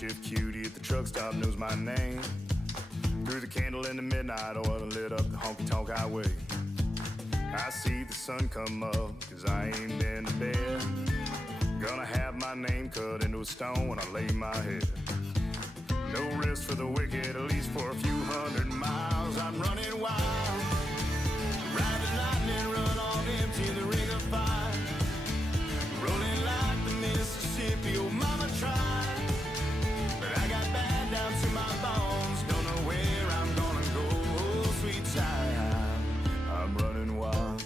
makeshift cutie at the truck stop knows my name. Threw the candle in the midnight oil and lit up the honky-tonk highway. I see the sun come up, cause I ain't been to bed. Gonna have my name cut into a stone when I lay my head. No rest for the wicked, at least for a few hundred miles. I'm running wild, ride the lightning, run on empty in the ring of fire. Rolling like the Mississippi, oh mama tried. But I got bad down to my bones, don't know where I'm gonna go, oh sweet child. I'm running wild,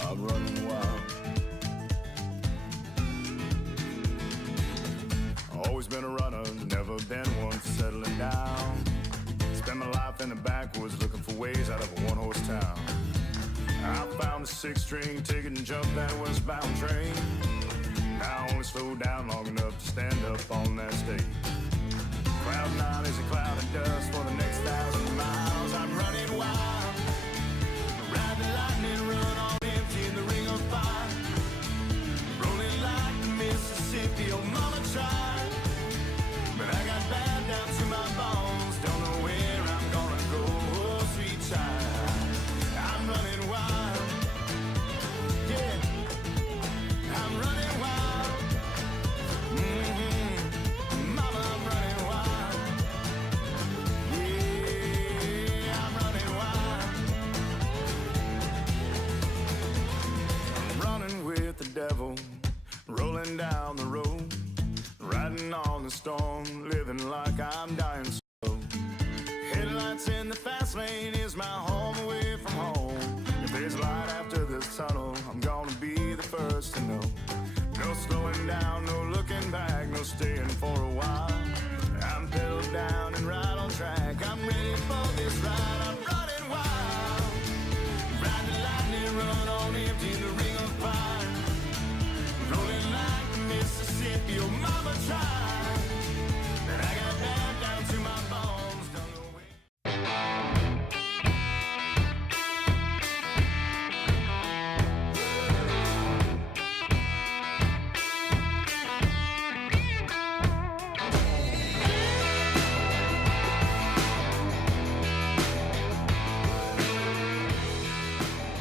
I'm running wild. Always been a runner, never been one for settling down. Spent my life in the backwoods looking for ways out of a one-horse town. I found a six-string ticket and jumped that westbound train. Now I only slow down long enough to stand up on that stage. Cloud nine is a cloud of dust for the next 1,000 miles. I'm running wild, ride the lightning, run on empty in the ring of fire. Rolling like the Mississippi, oh mama tried. But I got bad down to my bones, don't know where I'm gonna go, oh sweet child. I'm running wild, yeah, I'm running wild. Mama, I'm running wild, yeah, I'm running wild. I'm running with the devil, rolling down the road, riding on the storm, living like I'm dying slow. Headlights in the fast lane is my home away from home. If there's light after this tunnel, I'm gonna be the first to know. No slowing down, no looking back, no staying for a while. I'm pedaled down and right on track, I'm ready for this ride. I'm running wild, ride the lightning, run on empty in the ring of fire. Rolling like the Mississippi, oh mama tried. But I got bad down to my bones, don't know where.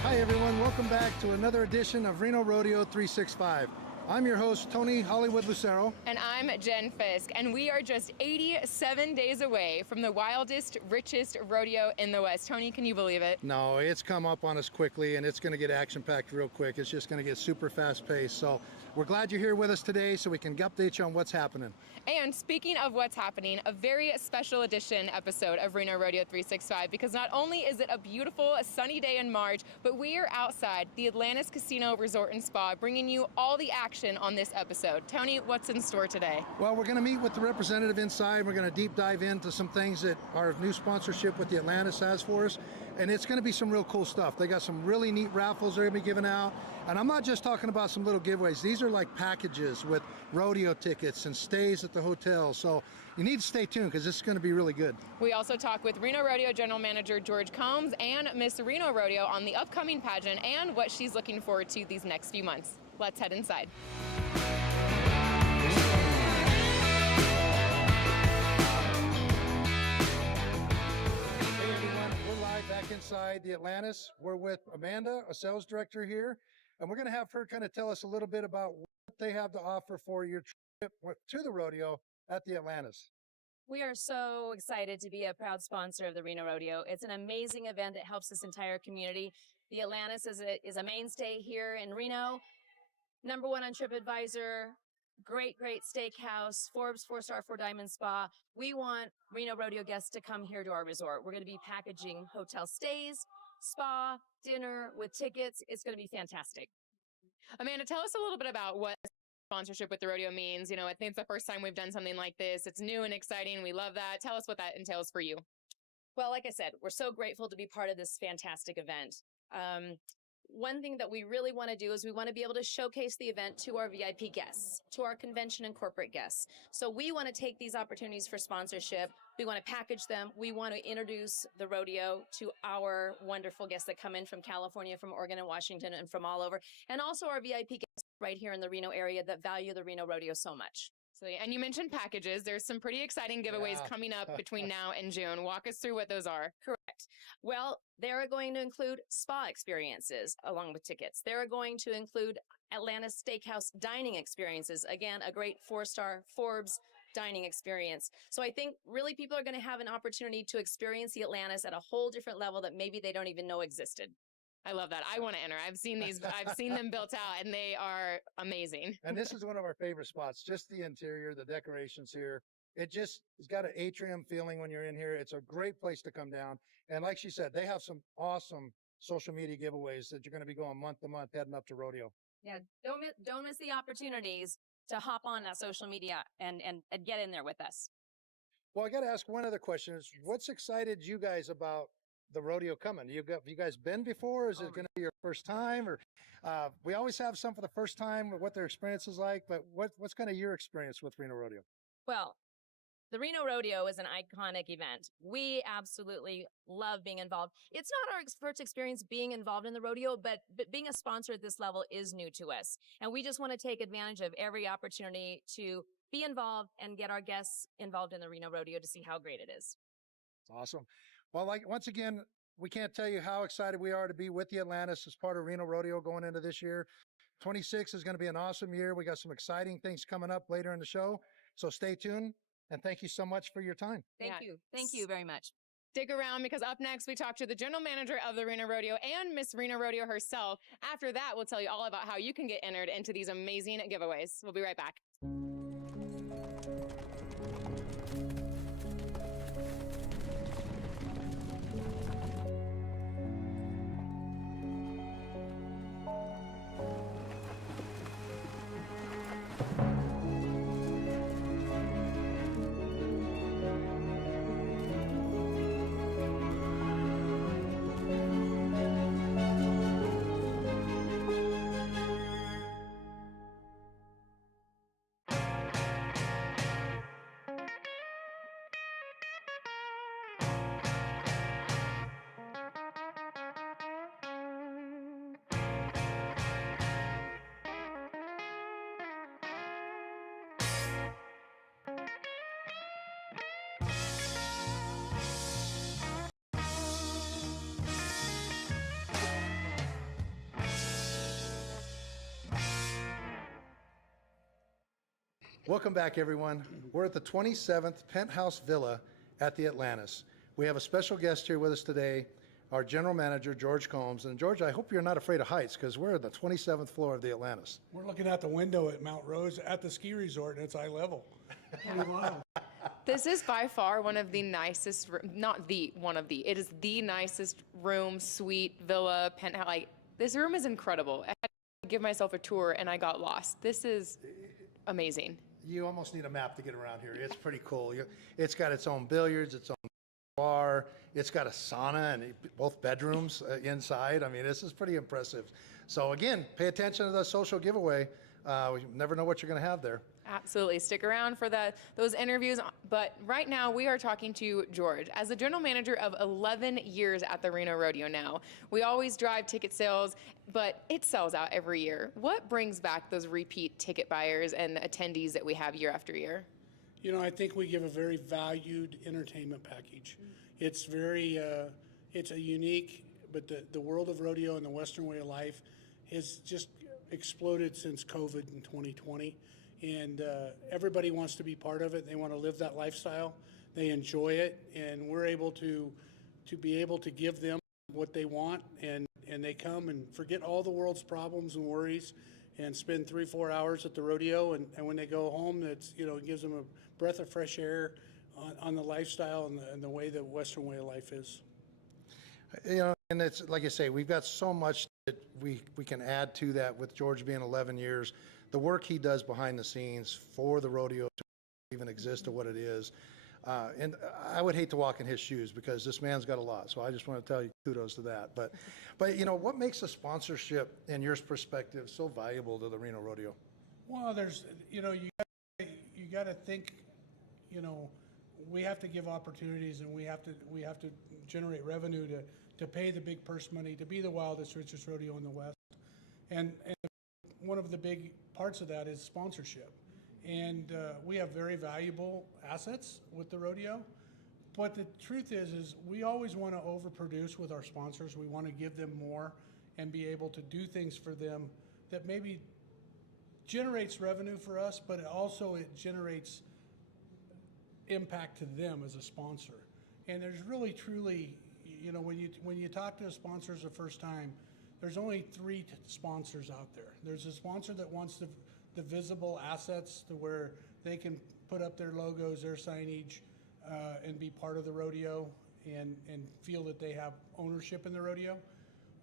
Hi everyone, welcome back to another edition of Reno Rodeo 365. I'm your host, Tony Hollywood Lucero. And I'm Jen Fisk, and we are just 87 days away from the wildest, richest rodeo in the West. Tony, can you believe it? No, it's come up on us quickly and it's going to get action-packed real quick. It's just going to get super fast-paced. So we're glad you're here with us today so we can update you on what's happening. And speaking of what's happening, a very special edition episode of Reno Rodeo 365, because not only is it a beautiful sunny day in March, but we are outside the Atlantis Casino Resort and Spa bringing you all the action on this episode. Tony, what's in store today? Well, we're going to meet with the representative inside. We're going to deep dive into some things that our new sponsorship with the Atlantis has for us. And it's going to be some real cool stuff. They got some really neat raffles they're going to be giving out. And I'm not just talking about some little giveaways. These are like packages with rodeo tickets and stays at the hotel. So you need to stay tuned because this is going to be really good. We also talk with Reno Rodeo General Manager George Combs and Miss Reno Rodeo on the upcoming pageant and what she's looking forward to these next few months. Let's head inside. Back inside the Atlantis, we're with Amanda, a sales director here, and we're going to have her kind of tell us a little bit about what they have to offer for your trip to the rodeo at the Atlantis. We are so excited to be a proud sponsor of the Reno Rodeo. It's an amazing event that helps this entire community. The Atlantis is a mainstay here in Reno, #1 on TripAdvisor. Great steakhouse, Forbes 4-star 4-diamond spa. We want Reno Rodeo guests to come here to our resort. We're going to be packaging hotel stays, spa, dinner with tickets. It's going to be fantastic. Amanda, tell us a little bit about what sponsorship with the rodeo means. You know, I think it's the first time we've done something like this. It's new and exciting. We love that. Tell us what that entails for you. Well, like I said, we're so grateful to be part of this fantastic event. One thing that we really want to do is we want to be able to showcase the event to our VIP guests, to our convention and corporate guests. So we want to take these opportunities for sponsorship. We want to package them. We want to introduce the rodeo to our wonderful guests that come in from California, from Oregon and Washington, and from all over. And also our VIP guests right here in the Reno area that value the Reno Rodeo so much. And you mentioned packages. There's some pretty exciting giveaways coming up between now and June. Walk us through what those are. Correct. Well, they're going to include spa experiences along with tickets. They're going to include Atlantis Steakhouse dining experiences. Again, a great 4-star Forbes dining experience. So I think really people are going to have an opportunity to experience the Atlantis at a whole different level that maybe they don't even know existed. I love that. I want to enter. I've seen them built out, and they are amazing. And this is one of our favorite spots, just the interior, the decorations here. It's got an atrium feeling when you're in here. It's a great place to come down. And like she said, they have some awesome social media giveaways that you're going to be going month to month heading up to rodeo. Yeah, don't miss the opportunities to hop on that social media and get in there with us. Well, I got to ask one other question. What's excited you guys about the rodeo coming? Have you guys been before? Is it going to be your first time? Or we always have some for the first time, or what their experience is like. But what's kind of your experience with Reno Rodeo? Well, the Reno Rodeo is an iconic event. We absolutely love being involved. It's not our first experience being involved in the rodeo, but being a sponsor at this level is new to us. And we just want to take advantage of every opportunity to be involved and get our guests involved in the Reno Rodeo to see how great it is. Awesome. Well, once again, we can't tell you how excited we are to be with the Atlantis as part of Reno Rodeo going into this year. 26 is going to be an awesome year. We got some exciting things coming up later in the show. So stay tuned. And thank you so much for your time. Thank you. Thank you very much. Stick around, because up next we talk to the general manager of the Reno Rodeo and Miss Reno Rodeo herself. After that, we'll tell you all about how you can get entered into these amazing giveaways. We'll be right back. Welcome back, everyone. We're at the 27th Penthouse Villa at the Atlantis. We have a special guest here with us today, our general manager, George Combs. And George, I hope you're not afraid of heights, because we're at the 27th floor of the Atlantis. We're looking out the window at Mount Rose at the ski resort, and it's eye level. This is by far one of the nicest, it is the nicest room, suite, villa, penthouse. Like, this room is incredible. I had to give myself a tour and I got lost. This is amazing. You almost need a map to get around here. It's pretty cool. It's got its own billiards, its own bar. It's got a sauna and both bedrooms inside. I mean, this is pretty impressive. So again, pay attention to the social giveaway. You never know what you're going to have there. Absolutely. Stick around for those interviews. But right now we are talking to George. As the general manager of 11 years at the Reno Rodeo now, we always drive ticket sales, but it sells out every year. What brings back those repeat ticket buyers and attendees that we have year after year? You know, I think we give a very valued entertainment package. It's very, it's a unique, but the world of rodeo and the Western way of life has just exploded since COVID in 2020. And everybody wants to be part of it. They want to live that lifestyle. They enjoy it, and we're able to be able to give them what they want, and they come and forget all the world's problems and worries and spend 3-4 hours at the rodeo, and when they go home, it's, you know, it gives them a breath of fresh air on the lifestyle and the way the Western way of life is. You know, and it's like I say, we've got so much that we can add to that with George being 11 years. The work he does behind the scenes for the rodeo to even exist to what it is. And I would hate to walk in his shoes, because this man's got a lot. So I just want to tell you kudos to that. But you know, what makes a sponsorship, in your perspective, so valuable to the Reno Rodeo? Well, there's, you know, you got to think, you know, we have to give opportunities, and we have to generate revenue to pay the big purse money to be the wildest, richest rodeo in the West. And one of the big parts of that is sponsorship. And we have very valuable assets with the rodeo. But the truth is we always want to overproduce with our sponsors. We want to give them more and be able to do things for them that maybe generates revenue for us, but it generates impact to them as a sponsor. And there's really truly, you know, when you talk to sponsors the first time, there's only three sponsors out there. There's a sponsor that wants the visible assets to where they can put up their logos, their signage, and be part of the rodeo and feel that they have ownership in the rodeo.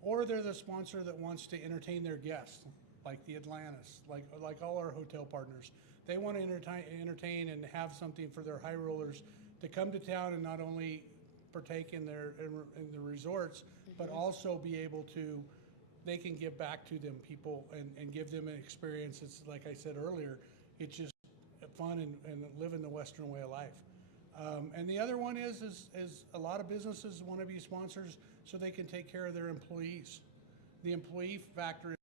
Or they're the sponsor that wants to entertain their guests, like the Atlantis, like all our hotel partners. They want to entertain and have something for their high rollers to come to town and not only partake in the resorts, but also be able to, they can give back to them people and give them an experience. It's like I said earlier, it's just fun and living the Western way of life. And the other one is a lot of businesses want to be sponsors so they can take care of their employees. The employee factor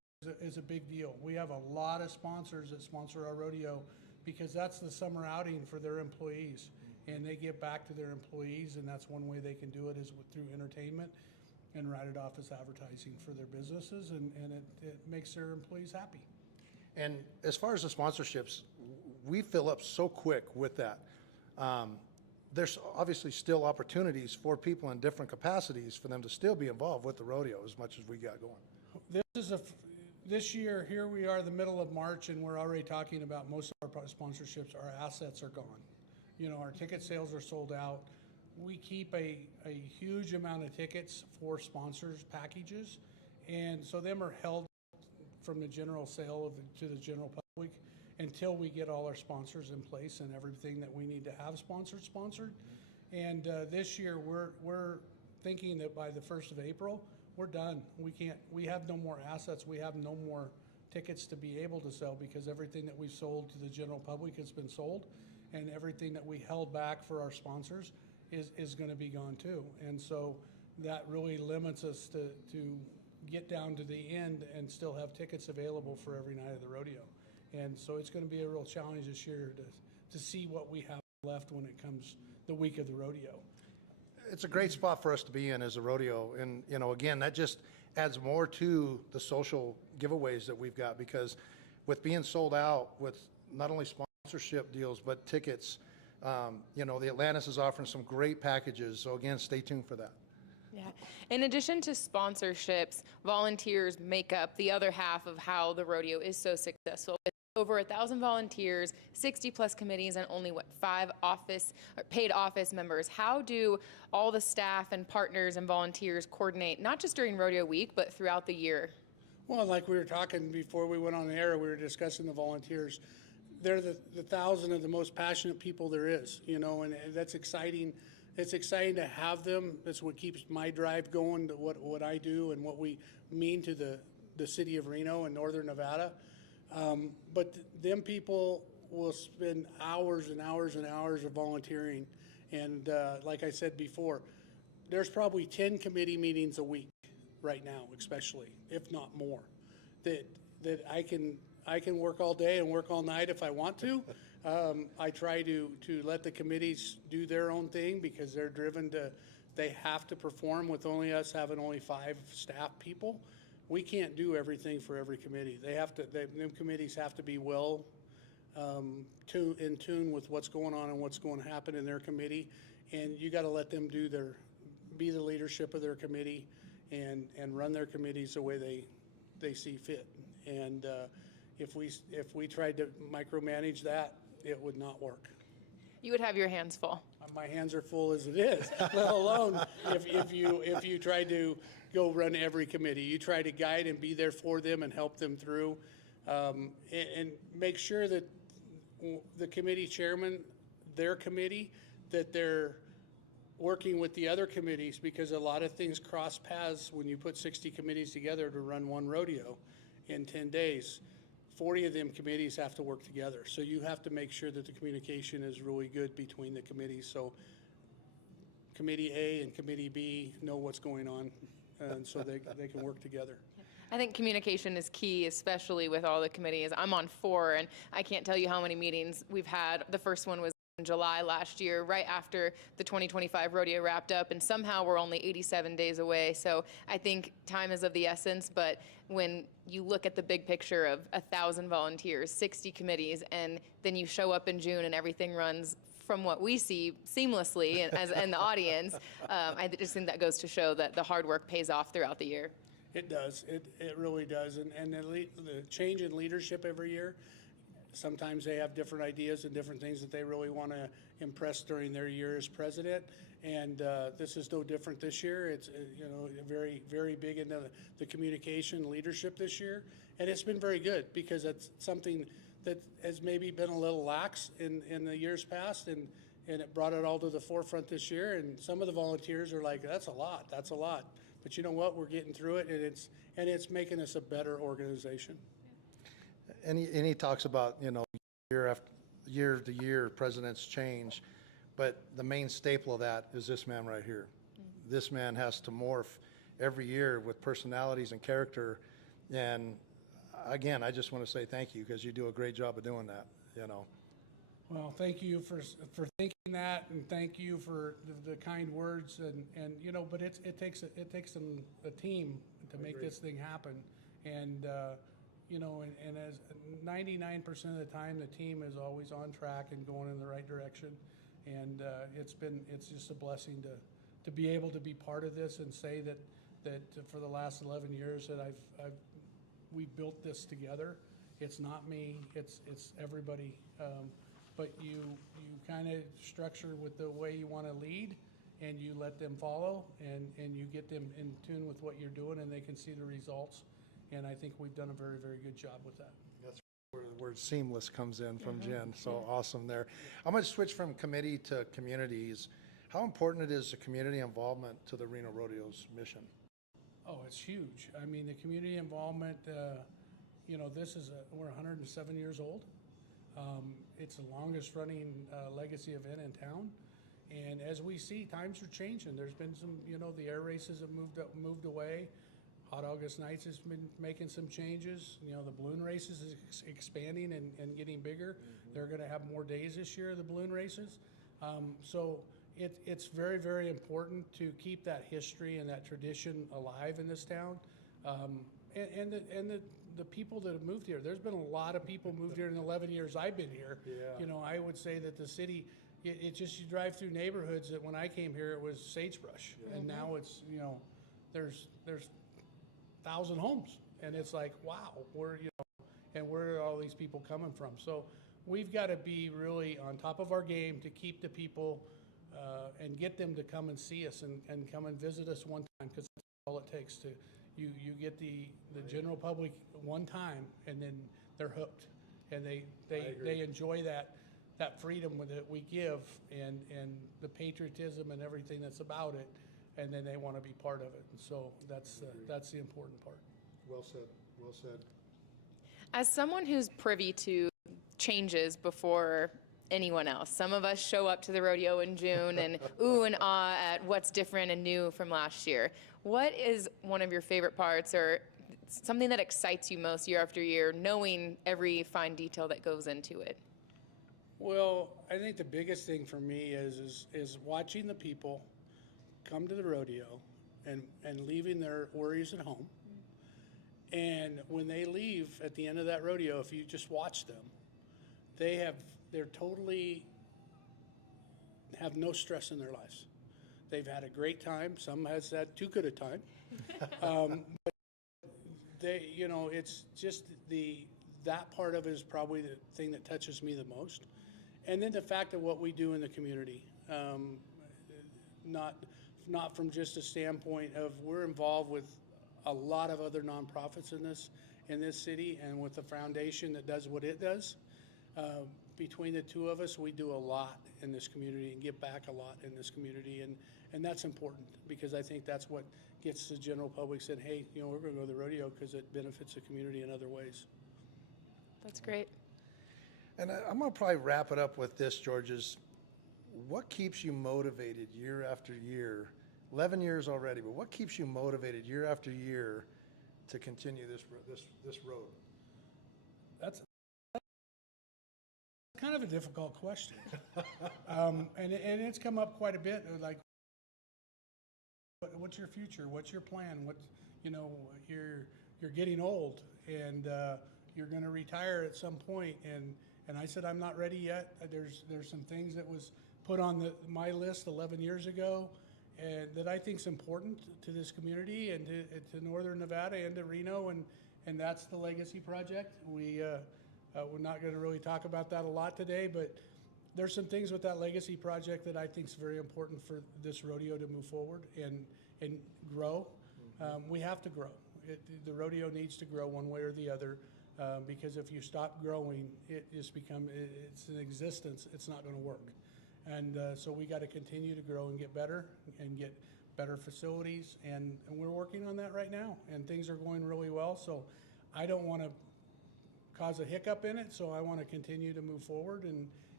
is a big deal. We have a lot of sponsors that sponsor our rodeo because that's the summer outing for their employees, and they give back to their employees, and that's one way they can do it is through entertainment and write it off as advertising for their businesses, and it makes their employees happy. And as far as the sponsorships, we fill up so quick with that. There's obviously still opportunities for people in different capacities for them to still be involved with the rodeo as much as we got going. This year, here we are the middle of March, and we're already talking about most of our sponsorships. Our assets are gone. You know, our ticket sales are sold out. We keep a huge amount of tickets for sponsors packages, and so them are held from the general sale to the general public until we get all our sponsors in place and everything that we need to have sponsored. And this year we're thinking that by the 1st of April, we're done. We have no more assets. We have no more tickets to be able to sell because everything that we've sold to the general public has been sold, and everything that we held back for our sponsors is going to be gone too. And so that really limits us to get down to the end and still have tickets available for every night of the rodeo. And so it's going to be a real challenge this year to see what we have left when it comes the week of the rodeo. It's a great spot for us to be in as a rodeo. And, you know, again, that just adds more to the social giveaways that we've got, because with being sold out with not only sponsorship deals, but tickets, you know, the Atlantis is offering some great packages. So again, stay tuned for that. Yeah. In addition to sponsorships, volunteers make up the other half of how the rodeo is so successful. With over 1,000 volunteers, 60 plus committees, and only 5 paid office members. How do all the staff and partners and volunteers coordinate, not just during rodeo week, but throughout the year? Well, like we were talking before we went on the air, we were discussing the volunteers. They're the 1,000 of the most passionate people there is, you know, and that's exciting. It's exciting to have them. That's what keeps my drive going to what I do and what we mean to the city of Reno and northern Nevada. But them people will spend hours and hours and hours of volunteering. And like I said before, there's probably 10 committee meetings a week right now, especially, if not more, that I can work all day and work all night if I want to. I try to let the committees do their own thing because they're driven they have to perform with us having only 5 staff people. We can't do everything for every committee. Them committees have to be well in tune with what's going on and what's going to happen in their committee. And you got to let them be the leadership of their committee and run their committees the way they see fit. And if we tried to micromanage that, it would not work. You would have your hands full. My hands are full as it is, let alone if you try to go run every committee. You try to guide and be there for them and help them through, and make sure that the committee chairman, their committee, that they're working with the other committees, because a lot of things cross paths when you put 60 committees together to run one rodeo in 10 days. 40 of them committees have to work together. So you have to make sure that the communication is really good between the committees. So Committee A and Committee B know what's going on, and so they can work together. I think communication is key, especially with all the committees. I'm on 4, and I can't tell you how many meetings we've had. The first one was in July last year, right after the 2025 rodeo wrapped up, and somehow we're only 87 days away. So I think time is of the essence, but when you look at the big picture of 1,000 volunteers, 60 committees, and then you show up in June and everything runs from what we see seamlessly and the audience, I just think that goes to show that the hard work pays off throughout the year. It does. It really does. And the change in leadership every year, sometimes they have different ideas and different things that they really want to impress during their year as president. And this is no different this year. It's very, very big into the communication leadership this year. And it's been very good because it's something that has maybe been a little lax in the years past, and it brought it all to the forefront this year. And some of the volunteers are like, that's a lot. But you know what? We're getting through it, and it's making us a better organization. And he talks about, year after year to year, presidents change, but the main staple of that is this man right here. Mm-hmm. This man has to morph every year with personalities and character. And again, I just want to say thank you, because you do a great job of doing that. Well, thank you for thinking that, and thank you for the kind words, and but it takes a team to make this thing happen, and and as 99% of the time the team is always on track and going in the right direction, and it's just a blessing to be able to be part of this and say that for the last 11 years that we built this together. It's not me, it's everybody. But you kind of structure with the way you want to lead, and you let them follow, and you get them in tune with what you're doing, and they can see the results. And I think we've done a very, very good job with that. That's where the word seamless comes in from Jen. So awesome there. I'm going to switch from committee to communities. How important it is the community involvement to the Reno Rodeo's mission? Oh, it's huge. I mean, the community involvement, we're 107 years old. It's the longest running legacy event in town, and as we see, times are changing. There's been some, the air races have moved away. Hot August Nights has been making some changes. The balloon races is expanding and getting bigger. Mm-hmm. They're going to have more days this year, the balloon races. So it's very, very important to keep that history and that tradition alive in this town. And the people that have moved here, there's been a lot of people moved here in the 11 years I've been here. Yeah. I would say that the city, it just, you drive through neighborhoods that when I came here, it was sagebrush. Yeah. And now it's, there's 1,000 homes. And it's like, wow, where are all these people coming from? So we've got to be really on top of our game to keep the people and get them to come and see us and come and visit us one time, because that's all it takes to. You get the general public one time, and then they're hooked, and they enjoy that freedom that we give, and the patriotism and everything that's about it, and then they want to be part of it. And so that's the important part. Well said. Well said. As someone who's privy to changes before anyone else, some of us show up to the rodeo in June and ooh and ah at what's different and new from last year. What is one of your favorite parts, or something that excites you most year after year, knowing every fine detail that goes into it? Well, I think the biggest thing for me is watching the people come to the rodeo and leaving their worries at home. And when they leave at the end of that rodeo, if you just watch them, they're totally have no stress in their lives. They've had a great time. Some has had too good a time. But they, it's just that part of it is probably the thing that touches me the most. And then the fact of what we do in the community, not from just a standpoint of we're involved with a lot of other nonprofits in this city, and with the foundation that does what it does. Between the two of us, we do a lot in this community and give back a lot in this community, and that's important, because I think that's what gets the general public saying, hey, we're going to go to the rodeo because it benefits the community in other ways. That's great. And I'm going to probably wrap it up with this, George, is what keeps you motivated year after year? 11 years already, but what keeps you motivated year after year to continue this road? That's kind of a difficult question. And it's come up quite a bit, like, what's your future? What's your plan? You're getting old, and you're going to retire at some point. And I said, I'm not ready yet. There's some things that was put on my list 11 years ago, and that I think is important to this community and to Northern Nevada and to Reno, and that's the Legacy Project. We're not going to really talk about that a lot today, but there's some things with that Legacy Project that I think is very important for this rodeo to move forward and grow. We have to grow. The rodeo needs to grow one way or the other, because if you stop growing, it's an existence. It's not going to work. And so we got to continue to grow and get better facilities, and we're working on that right now, and things are going really well. So I don't want to cause a hiccup in it, so I want to continue to move forward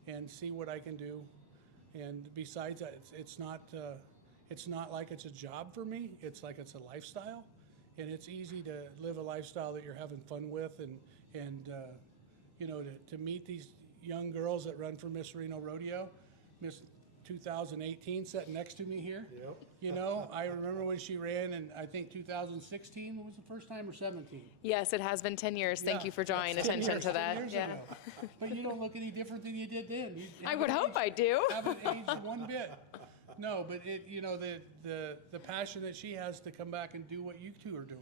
and see what I can do. And besides that, it's not like it's a job for me. It's like it's a lifestyle, and it's easy to live a lifestyle that you're having fun with, and to meet these young girls that run for Miss Reno Rodeo, Miss 2018 sitting next to me here. Yep. I remember when she ran, and I think 2016 was the first time, or 17. Yes, it has been 10 years. Thank you for drawing attention to that. Yeah. But you don't look any different than you did then. I would hope I do. Haven't aged one bit. No, but the passion that she has to come back and do what you two are doing,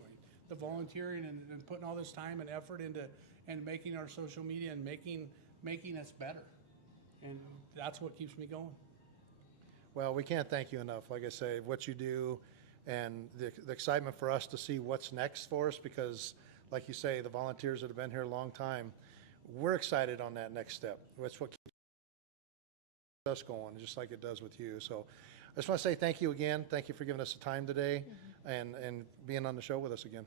the volunteering and putting all this time and effort into and making our social media and making us better, and that's what keeps me going. Well, we can't thank you enough. Like I say, what you do and the excitement for us to see what's next for us, because like you say, the volunteers that have been here a long time, we're excited on that next step. That's what keeps us going, just like it does with you. So I just want to say thank you again. Thank you for giving us the time today and being on the show with us again.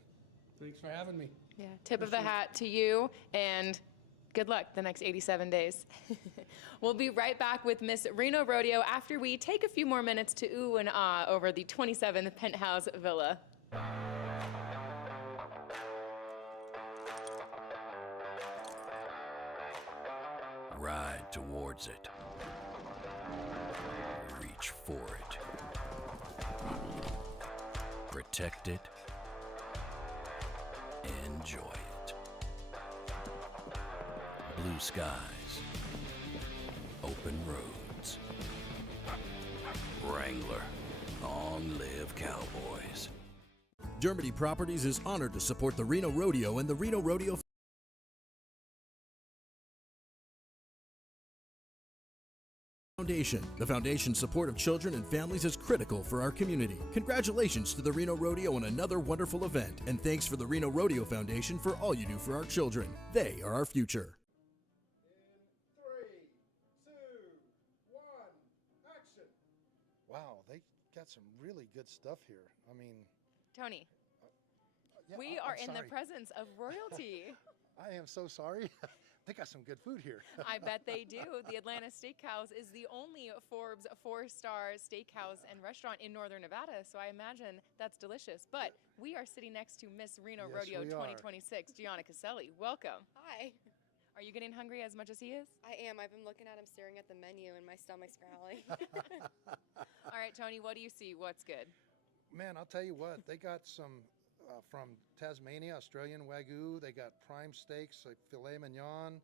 Thanks for having me. Yeah, tip of the hat to you, and good luck the next 87 days. We'll be right back with Miss Reno Rodeo after we take a few more minutes to ooh and ah over the 27th penthouse villa. Ride towards it. Reach for it. Protect it. Enjoy it. Blue skies. Open roads. Wrangler. Long live cowboys. Dermody Properties is honored to support the Reno Rodeo and the Reno Rodeo Foundation. The Foundation's support of children and families is critical for our community. Congratulations to the Reno Rodeo on another wonderful event, and thanks for the Reno Rodeo Foundation for all you do for our children. They are our future. In 3, 2, 1, action. Wow, they got some really good stuff here. I mean, Tony, yeah, we I'm are in the sorry. presence of royalty. I am so sorry. They got some good food here. I bet they do. The Atlanta Steakhouse is the only Forbes 4-star steakhouse and restaurant in Northern Nevada, so I imagine that's delicious. But we are sitting next to Miss Reno Yes, Rodeo we are. 2026, Gianna Caselli. Welcome. Hi. Are you getting hungry as much as he is? I am. I've been looking at him, staring at the menu, and my stomach's growling. All right, Tony, what do you see? What's good? Man, I'll tell you what, they got some from Tasmania, Australian Wagyu. They got prime steaks, like filet mignon,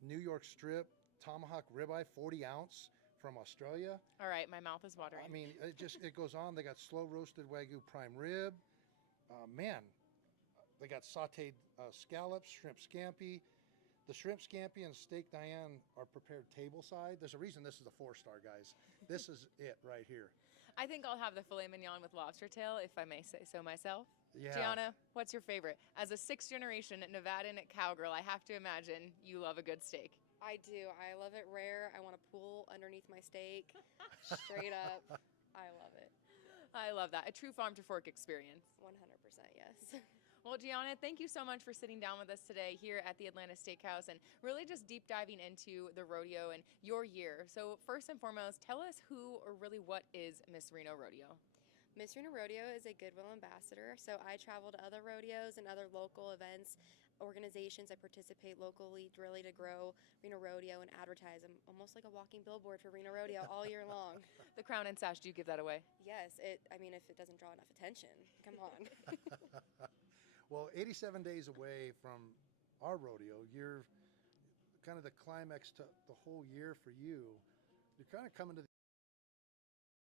New York strip, tomahawk ribeye, 40 ounce from Australia. All right, my mouth is watering. I mean, it goes on. They got slow roasted Wagyu prime rib. Man, they got sauteed scallops, shrimp scampi. The shrimp scampi and steak Diane are prepared table side. There's a reason this is a 4-star, guys. This is it right here. I think I'll have the filet mignon with lobster tail, if I may say so myself. Yeah. Gianna, what's your favorite? As a 6th-generation Nevadan cowgirl, I have to imagine you love a good steak. I do. I love it rare. I want to pool underneath my steak. Straight up. I love it. I love that. A true farm-to-fork experience. 100%, yes. Well, Gianna, thank you so much for sitting down with us today here at the Atlanta Steakhouse and really just deep diving into the rodeo and your year. So first and foremost, tell us who or really what is Miss Reno Rodeo? Miss Reno Rodeo is a Goodwill ambassador, so I travel to other rodeos and other local events, organizations. I participate locally really to grow Reno Rodeo and advertise. I'm almost like a walking billboard for Reno Rodeo all year long. The crown and sash, do you give that away? Yes, I mean, if it doesn't draw enough attention, come on. Well, 87 days away from our rodeo, you're kind of the climax to the whole year for you. You're kind of coming to the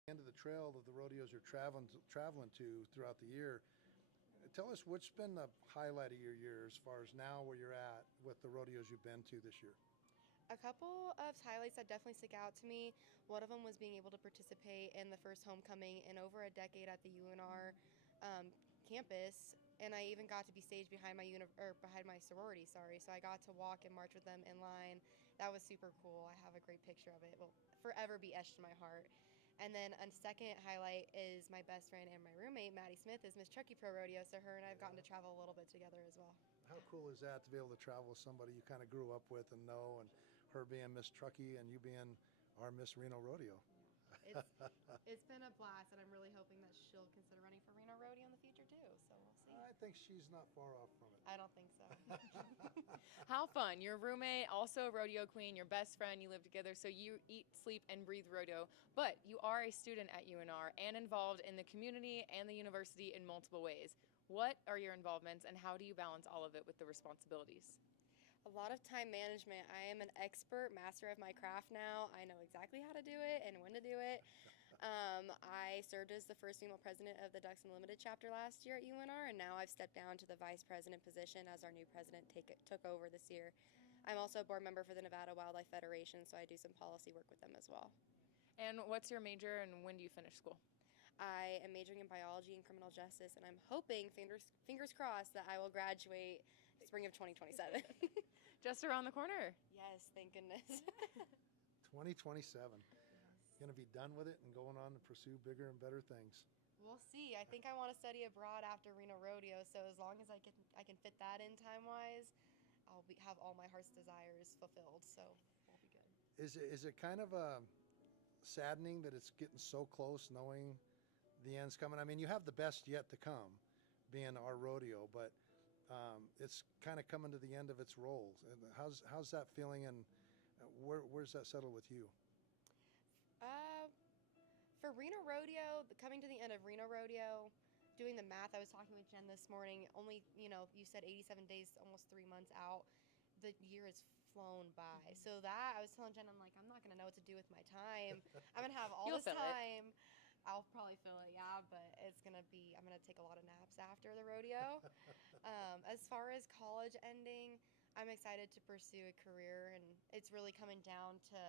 end of the trail of the rodeos you're traveling to throughout the year. Tell us what's been the highlight of your year as far as now where you're at with the rodeos you've been to this year. A couple of highlights that definitely stick out to me. One of them was being able to participate in the first homecoming in over a decade at the UNR campus, and I even got to be staged behind behind my sorority. Sorry, so I got to walk and march with them in line. That was super cool. I have a great picture of it. It will forever be etched in my heart. And then a second highlight is my best friend and my roommate, Maddie Smith, is Miss Truckee Pro Rodeo, so her and I have gotten to travel a little bit together as well. How cool is that to be able to travel with somebody you kind of grew up with and know, and her being Miss Truckee and you being our Miss Reno Rodeo? It's been a blast, and I'm really hoping that she'll consider running for Reno Rodeo in the future too, so we'll see. I think she's not far off from it. I don't think so. How fun. Your roommate, also a rodeo queen, your best friend, you live together, so you eat, sleep, and breathe rodeo. But you are a student at UNR and involved in the community and the university in multiple ways. What are your involvements, and how do you balance all of it with the responsibilities? A lot of time management. I am an expert master of my craft now. I know exactly how to do it and when to do it. I served as the first female president of the Ducks Unlimited chapter last year at UNR, and now I've stepped down to the vice president position as our new president took over this year. I'm also a board member for the Nevada Wildlife Federation, so I do some policy work with them as well. And what's your major, and when do you finish school? I am majoring in biology and criminal justice, and I'm hoping, fingers crossed, that I will graduate spring of 2027. Just around the corner. Yes, thank goodness. 2027. Going to be done with it and going on to pursue bigger and better things. We'll see. I think I want to study abroad after Reno Rodeo, so as long as I can fit that in time-wise, I'll have all my heart's desires fulfilled, so we'll be good. Is it kind of saddening that it's getting so close, knowing the end's coming? I mean, you have the best yet to come, being our rodeo, but it's kind of coming to the end of its roles. And how's that feeling, and where's that settle with you? For Reno Rodeo, coming to the end of Reno Rodeo, doing the math, I was talking with Jen this morning, only, you said 87 days, almost 3 months out. The year has flown by. So that, I was telling Jen, I'm like, I'm not going to know what to do with my time. I'm going to have all You'll this fill it. time. I'll probably feel it, yeah, but I'm going to take a lot of naps after the rodeo. As far as college ending, I'm excited to pursue a career, and it's really coming down to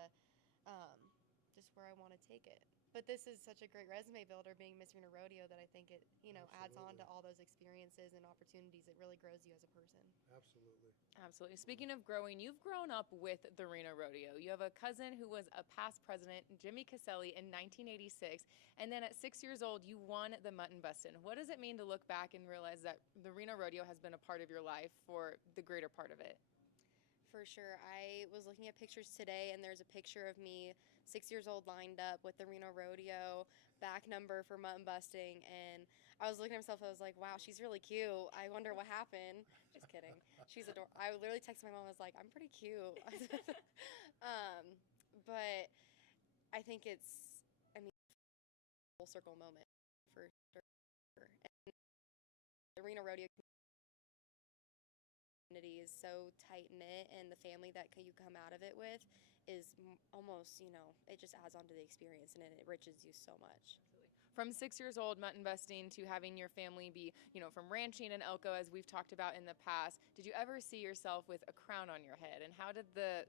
just where I want to take it. But this is such a great resume builder, being Miss Reno Rodeo, that I think it, adds on to all those experiences and opportunities. It really grows you as a person. Absolutely. Absolutely. Speaking of growing, you've grown up with the Reno Rodeo. You have a cousin who was a past president, Jimmy Caselli, in 1986, and then at 6 years old, you won the Mutton Bustin'. What does it mean to look back and realize that the Reno Rodeo has been a part of your life for the greater part of it? For sure. I was looking at pictures today, and there's a picture of me 6 years old lined up with the Reno Rodeo back number for mutton busting, and I was looking at myself, I was like, wow, she's really cute. I wonder what happened. Just kidding. She's adorable. I literally texted my mom, I was like, I'm pretty cute. But I think it's, a full circle moment for sure. And the Reno Rodeo community is so tight-knit, and the family that you come out of it with is almost, it just adds on to the experience, and it enriches you so much. From 6 years old, mutton busting, to having your family be, from ranching in Elko, as we've talked about in the past, did you ever see yourself with a crown on your head? And how did the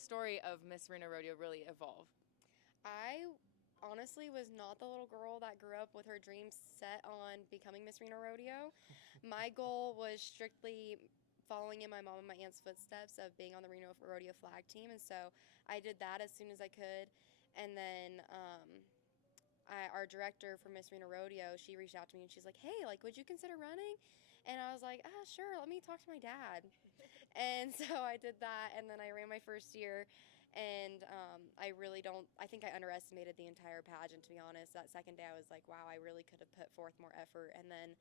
story of Miss Reno Rodeo really evolve? I honestly was not the little girl that grew up with her dreams set on becoming Miss Reno Rodeo. My goal was strictly following in my mom and my aunt's footsteps of being on the Reno Rodeo flag team, and so I did that as soon as I could. And then our director for Miss Reno Rodeo, she reached out to me and she's like, hey, would you consider running? And I was like, sure, let me talk to my dad. And so I did that, and then I ran my first year, And I really don't, I think I underestimated the entire pageant, to be honest. That second day I was like, wow, I really could have put forth more effort. And then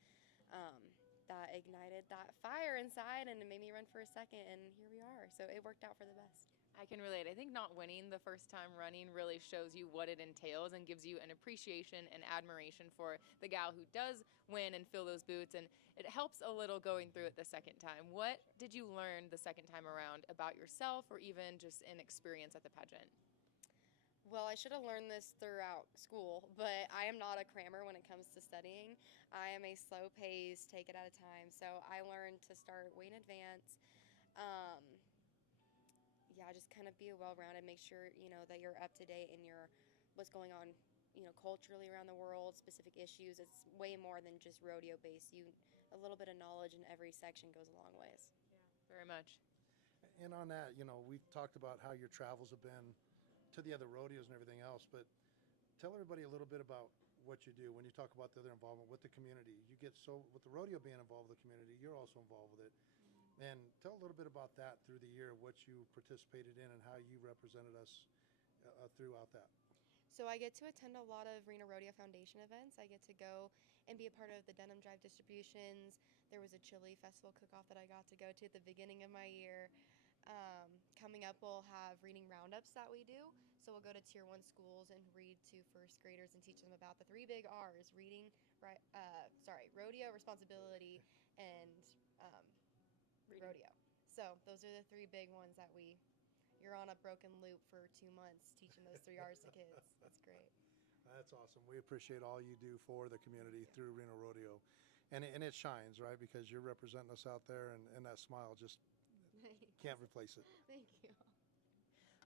that ignited that fire inside and it made me run for a second, and here we are. So it worked out for the best. I can relate. I think not winning the first time running really shows you what it entails and gives you an appreciation and admiration for the gal who does win and fill those boots, and it helps a little going through it the second time. What did you learn the second time around about yourself or even just an experience at the pageant? Well, I should have learned this throughout school, but I am not a crammer when it comes to studying. I am a slow pace, take it at a time. So I learned to start way in advance. Um, yeah, just kind of be well-rounded, make sure, that you're up to date in your what's going on, culturally around the world, specific issues. It's way more than just rodeo based. A little bit of knowledge in every section goes a long ways. Very much. And on that, we've talked about how your travels have been to the other rodeos and everything else, but tell everybody a little bit about what you do when you talk about the other involvement with the community. You get with the rodeo being involved with the community, you're also involved with it. And tell a little bit about that through the year, what you participated in and how you represented us throughout that. So I get to attend a lot of Reno Rodeo Foundation events. I get to go and be a part of the Denim Drive distributions. There was a chili festival cook-off that I got to go to at the beginning of my year. Coming up, we'll have reading roundups that we do. So we'll go to Tier 1 schools and read to first graders and teach them about the 3 big R's: reading, rodeo, responsibility, and rodeo. So those are the 3 big ones that you're on a broken loop for 2 months teaching those 3 R's to kids. That's great. That's awesome. We appreciate all you do for the community through Reno Rodeo. And it shines, right? Because you're representing us out there, and that smile just can't replace it. Thank you.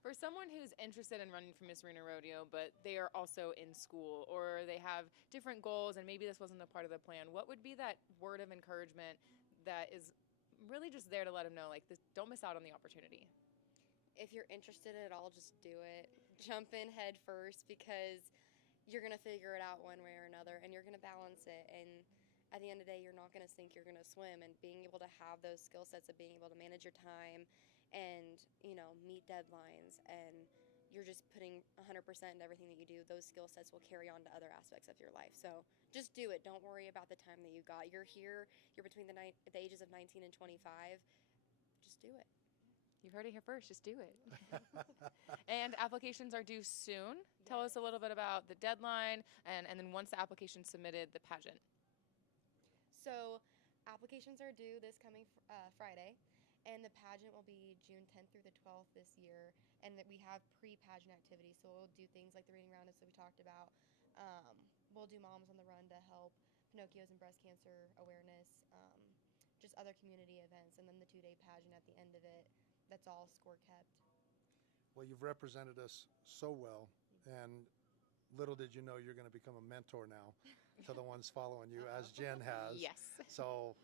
For someone who's interested in running for Miss Reno Rodeo, but they are also in school or they have different goals and maybe this wasn't a part of the plan, what would be that word of encouragement that is really just there to let them know, like, don't miss out on the opportunity? If you're interested at all, just do it. Jump in head first, because you're going to figure it out one way or another, and you're going to balance it. And at the end of the day, you're not going to sink, you're going to swim. And being able to have those skill sets of being able to manage your time and, meet deadlines, and you're just putting 100% into everything that you do, those skill sets will carry on to other aspects of your life. So just do it. Don't worry about the time that you got. You're here. You're between the ages of 19 and 25. Just do it. You heard it here first. Just do it. And applications are due soon. Tell us a little bit about the deadline and then once the application's submitted, the pageant. So applications are due this coming Friday, and the pageant will be June 10th through the 12th this year. And that we have pre-pageant activities, so we'll do things like the reading roundups that we talked about. We'll do Moms on the Run to help Pinocchio's and breast cancer awareness, just other community events, and then the 2-day pageant at the end of it. That's all score kept. Well, you've represented us so well, and little did you know you're going to become a mentor now to the ones following you, as Jen has. Yes. So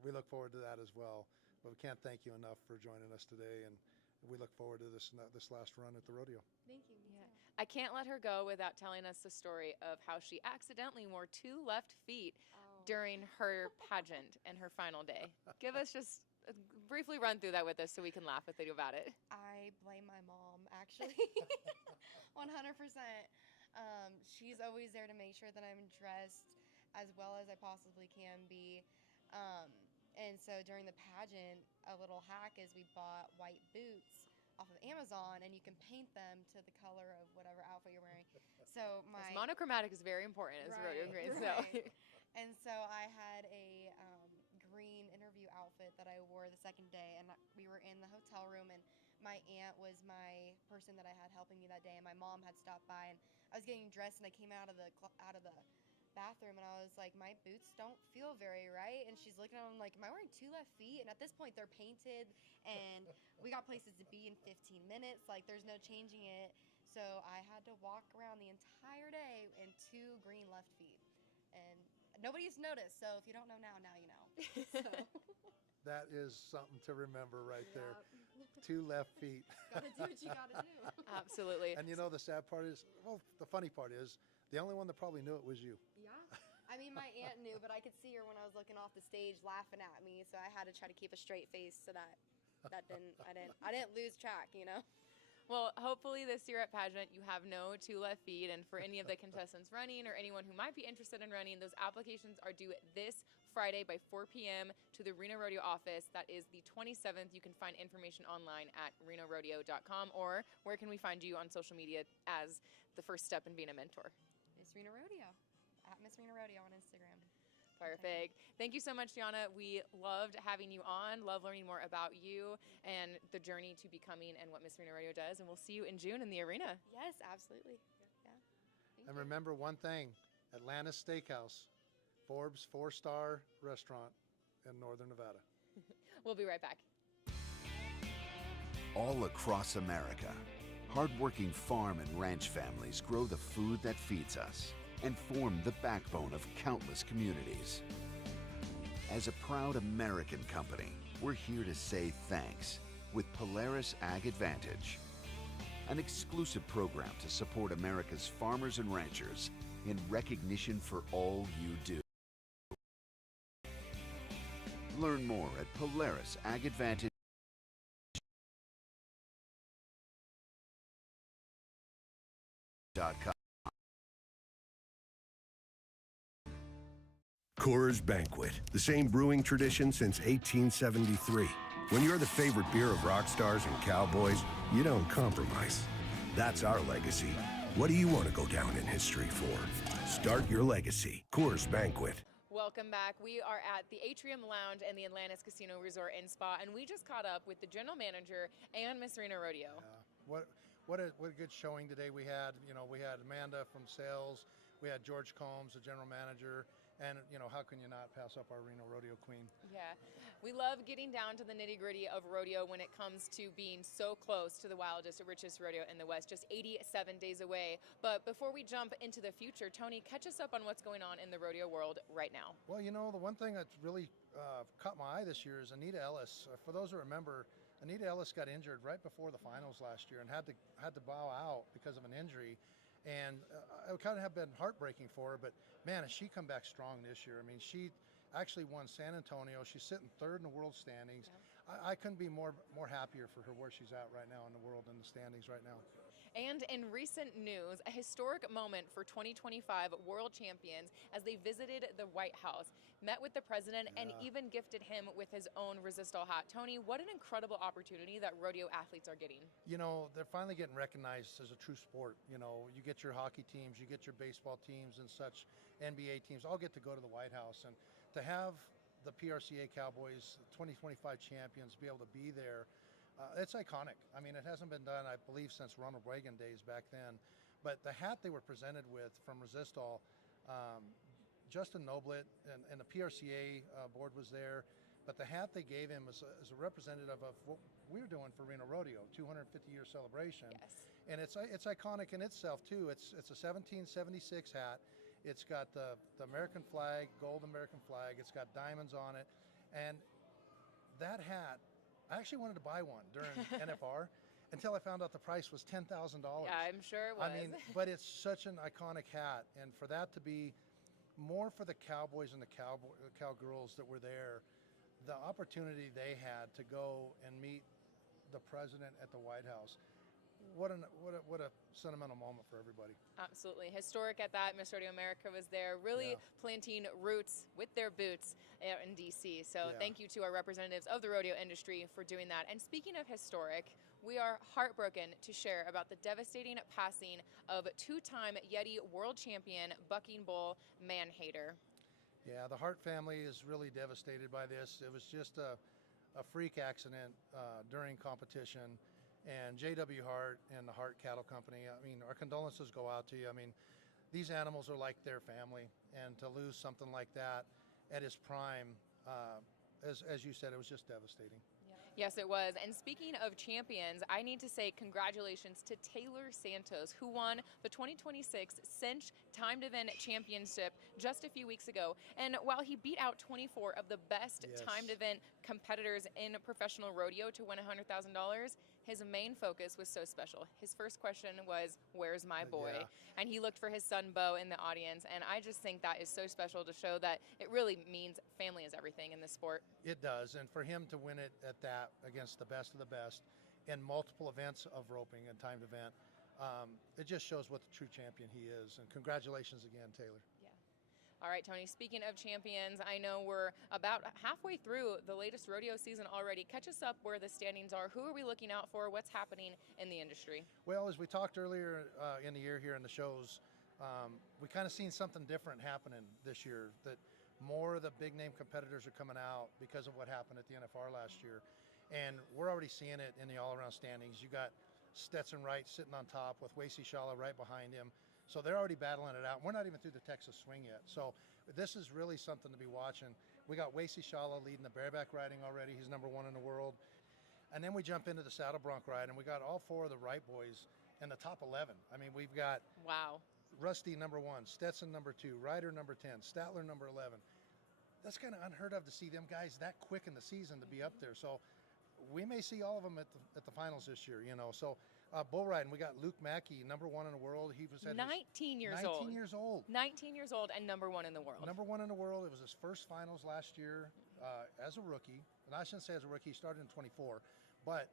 we look forward to that as well. But we can't thank you enough for joining us today, and we look forward to this last run at the rodeo. Thank you. Yeah. I can't let her go without telling us the story of how she accidentally wore 2 left feet during her pageant and her final day. Give us just briefly run through that with us so we can laugh with you about it. I blame my mom, actually, 100%. She's always there to make sure that I'm dressed as well as I possibly can be. And so during the pageant, a little hack is we bought white boots off of Amazon, and you can paint them to the color of whatever outfit you're wearing. So monochromatic is very important as rodeo grade. Right. And so I had a green interview outfit that I wore the second day, and we were in the hotel room, and my aunt was my person that I had helping me that day, and my mom had stopped by, and I was getting dressed, and I came out of the bathroom, and I was like, my boots don't feel very right. And she's looking at them like, am I wearing 2 left feet? And at this point they're painted, and we got places to be in 15 minutes. Like, there's no changing it. So I had to walk around the entire day in 2 green left feet, and nobody's noticed. So if you don't know now you know. So. That is something to remember right there. 2 left feet. Gotta do what you gotta do. Absolutely. And the sad part is, the funny part is, the only one that probably knew it was you. Yeah. I mean, my aunt knew, but I could see her when I was looking off the stage laughing at me, so I had to try to keep a straight face so that I didn't lose track. Well, hopefully this year at pageant you have no two left feet, and for any of the contestants running or anyone who might be interested in running, those applications are due this Friday by 4 p.m. to the Reno Rodeo office. That is the 27th. You can find information online at renorodeo.com, or where can we find you on social media as the first step in being a mentor? Miss Reno Rodeo, at Miss Reno Rodeo on Instagram. Perfect. Thank you so much, Gianna. We loved having you on, love learning more about you and the journey to becoming and what Miss Reno Rodeo does. And we'll see you in June in the arena. Yes, absolutely. Yeah. Thank And you. remember one thing, Atlantis Steakhouse, Forbes 4-star restaurant in Northern Nevada. We'll be right back. All across America, hardworking farm and ranch families grow the food that feeds us and form the backbone of countless communities. As a proud American company, we're here to say thanks with Polaris Ag Advantage, an exclusive program to support America's farmers and ranchers in recognition for all you do. Learn more at polarisagadvantage.com. Coors Banquet, the same brewing tradition since 1873. When you're the favorite beer of rock stars and cowboys, you don't compromise. That's our legacy. What do you want to go down in history for? Start your legacy. Coors Banquet. Welcome back. We are at the Atrium Lounge and the Atlantis Casino Resort and Spa, and we just caught up with the general manager and Miss Reno Rodeo. What a good showing today we had. You know, we had Amanda from sales, we had George Combs, the general manager, and you know, how can you not pass up our Reno Rodeo queen? Yeah, we love getting down to the nitty gritty of rodeo when it comes to being so close to the wildest, richest rodeo in the West, just 87 days away. But before we jump into the future, Tony, catch us up on what's going on in the rodeo world right now. Well, you know, the one thing that's really caught my eye this year is Anita Ellis. For those who remember, Anita Ellis got injured right before the finals last year and had to bow out because of an injury. And it kind of have been heartbreaking for her, but man, has she come back strong this year. I mean, she actually won San Antonio. She's sitting third in the world standings. Yeah. I couldn't be more happier for her where she's at right now in the world in the standings right now. And in recent news, a historic moment for 2025 world champions as they visited the White House, met with the president, and even gifted him with his own Resistol hat. Tony, what an incredible opportunity that rodeo athletes are getting. You know, they're finally getting recognized as a true sport. You know, you get your hockey teams, you get your baseball teams and such, NBA teams, all get to go to the White House. And to have the PRCA Cowboys, 2025 champions, be able to be there, it's iconic. I mean, it hasn't been done, I believe, since Ronald Reagan days back then. But the hat they were presented with from Resistol, Justin Noblet and the PRCA board was there. But the hat they gave him was as a representative of what we're doing for Reno Rodeo, 250-year celebration. Yes. And it's iconic in itself too. It's a 1776 hat. It's got the American flag, gold American flag. It's got diamonds on it, and that hat, I actually wanted to buy one during NFR until I found out the price was $10,000. Yeah, I'm sure it was. I mean, but it's such an iconic hat, and for that to be more for the cowboys and the cowgirls that were there, the opportunity they had to go and meet the president at the White House. What a sentimental moment for everybody. Absolutely. Historic at that. Miss Rodeo America was there, really planting roots with their boots in D.C. So thank you to our representatives of the rodeo industry for doing that. And speaking of historic, we are heartbroken to share about the devastating passing of two-time Yeti world champion Bucking Bull Manhater. Yeah, the Hart family is really devastated by this. It was just a freak accident during competition. And J.W. Hart and the Hart Cattle Company, I mean, our condolences go out to you. I mean, these animals are like their family, and to lose something like that at his prime, as you said, it was just devastating. Yes, it was. And speaking of champions, I need to say congratulations to Taylor Santos, who won the 2026 Cinch Timed Event Championship just a few weeks ago. And while he beat out 24 of the best timed event competitors in professional rodeo to win $100,000, his main focus was so special. His first question was, "Where's my boy?" And he looked for his son, Bo, in the audience. And I just think that is so special to show that it really means family is everything in this sport. It does. And for him to win it at that against the best of the best, in multiple events of roping and timed event. It just shows what the true champion he is. And congratulations again, Taylor. Yeah. All right, Tony, speaking of champions, I know we're about halfway through the latest rodeo season already. Catch us up where the standings are. Who are we looking out for? What's happening in the industry? Well, as we talked earlier in the year here in the shows, we kind of seen something different happening this year, that more of the big name competitors are coming out because of what happened at the NFR last year. And we're already seeing it in the all-around standings. You got Stetson Wright sitting on top with Wacy Shala right behind him. So they're already battling it out. We're not even through the Texas swing yet. So this is really something to be watching. We got Wacy Shala leading the bareback riding already. He's #1 in the world. And then we jump into the saddle bronc ride, and we got all 4 of the Wright boys in the top 11. I mean, we've got Wow. Rusty #1, Stetson #2, Ryder #10, Statler #11. That's kind of unheard of to see them guys that quick in the season to be up there. So we may see all of them at the finals this year, you know. So bull riding, we got Luke Mackey, #1 in the world. He was at 19 years 19 old. years old. 19 years old and #1 in the world. #1 in the world. It was his first finals last year as a rookie. And I shouldn't say as a rookie, he started in 24. But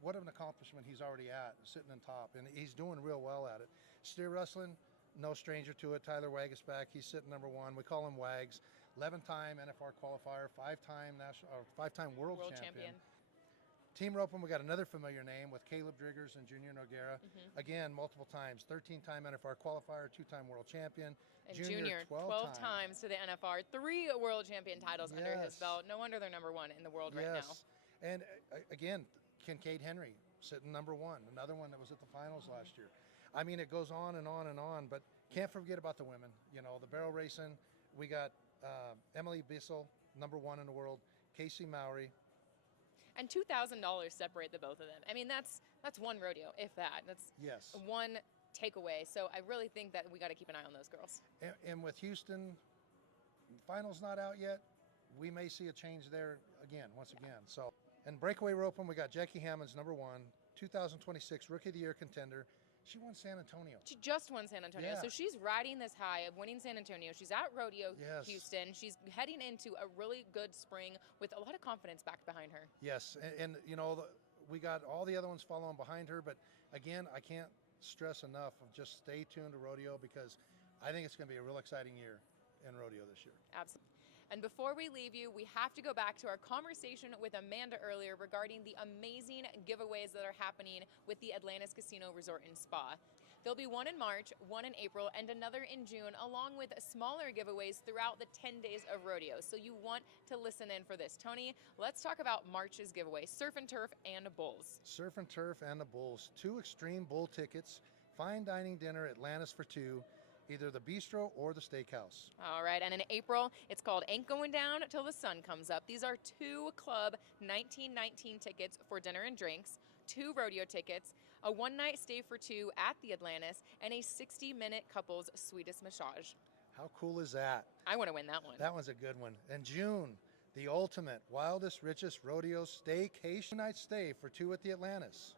what an accomplishment he's already at, sitting in top. And he's doing real well at it. Steer wrestling, no stranger to it. Tyler Wagisback, he's sitting #1. We call him Wags. 11-time NFR qualifier, 5-time world champion. Team roping, we got another familiar name with Caleb Driggers and Junior Noguera. Again, multiple times, 13-time NFR qualifier, 2-time world champion. And Junior 12 times to the NFR, 3 world champion titles under his belt. No wonder they're #1 in the world right now. And again, Kincaid Henry sitting #1, another one that was at the finals last year. I mean, it goes on and on and on, but can't forget about the women. You know, the barrel racing, we got Emily Bissell, #1 in the world, Casey Mowry. And $2,000 separate the both of them. I mean, that's one rodeo, if that. That's one takeaway. So I really think that we got to keep an eye on those girls. And with Houston, finals not out yet, we may see a change there once again. So, and breakaway roping, we got Jackie Hammonds, #1, 2026 Rookie of the Year contender. She won San Antonio. She just won San Antonio. Yeah. So she's riding this high of winning San Antonio. She's at Rodeo Houston. She's heading into a really good spring with a lot of confidence back behind her. Yes, and you know, we got all the other ones following behind her, but again, I can't stress enough of just stay tuned to rodeo, because I think it's going to be a real exciting year in rodeo this year. Absolutely. And before we leave you, we have to go back to our conversation with Amanda earlier regarding the amazing giveaways that are happening with the Atlantis Casino Resort and Spa. There'll be one in March, one in April, and another in June, along with smaller giveaways throughout the 10 days of rodeo. So you want to listen in for this. Tony, let's talk about March's giveaway, Surf and Turf and Bulls. Surf and Turf and the Bulls. 2 extreme bull tickets, fine dining dinner at Atlantis for 2, either the bistro or the steakhouse. All right, and in April, it's called Ain't Going Down Till the Sun Comes Up. These are 2 club 1919 tickets for dinner and drinks, 2 rodeo tickets, a one-night stay for 2 at the Atlantis, and a 60-minute couples sweetest massage. How cool is that? I want to win that one. That one's a good one. In June, the ultimate, wildest, richest rodeo staycation night stay for 2 at the Atlantis.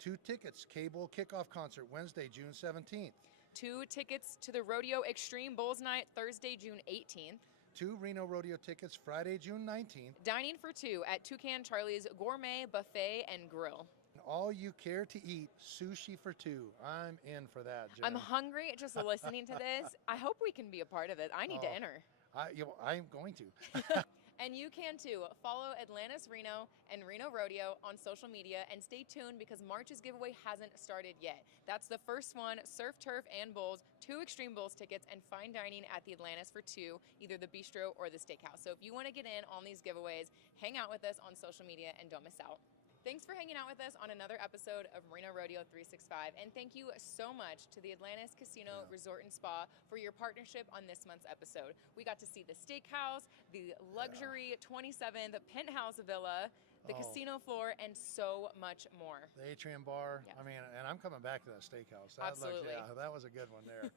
2 tickets, cable kickoff concert Wednesday, June 17th. 2 tickets to the Rodeo Extreme Bulls Night Thursday, June 18th. 2 Reno Rodeo tickets Friday, June 19th. Dining for 2 at Toucan Charlie's Gourmet Buffet and Grill. All you care to eat, sushi for 2. I'm in for that, Jen. I'm hungry just listening to this. I hope we can be a part of it. I need to enter. I'm going to. And you can too. Follow Atlantis Reno and Reno Rodeo on social media and stay tuned, because March's giveaway hasn't started yet. That's the first one, Surf, Turf, and Bulls, 2 Extreme Bulls tickets, and fine dining at the Atlantis for 2, either the bistro or the steakhouse. So if you want to get in on these giveaways, hang out with us on social media and don't miss out. Thanks for hanging out with us on another episode of Reno Rodeo 365, and thank you so much to the Atlantis Casino Resort and Spa for your partnership on this month's episode. We got to see the steakhouse, the luxury 27th penthouse villa, the casino floor, and so much more. The Atrium Bar. I mean, and I'm coming back to that steakhouse. Absolutely. That was a good one there.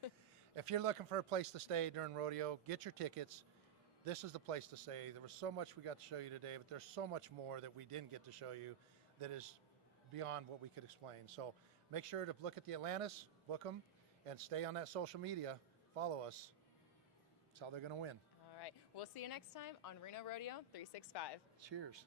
If you're looking for a place to stay during rodeo, get your tickets. This is the place to stay. There was so much we got to show you today, but there's so much more that we didn't get to show you that is beyond what we could explain. So make sure to look at the Atlantis, book them, and stay on that social media. Follow us. That's how they're going to win. All right. We'll see you next time on Reno Rodeo 365. Cheers.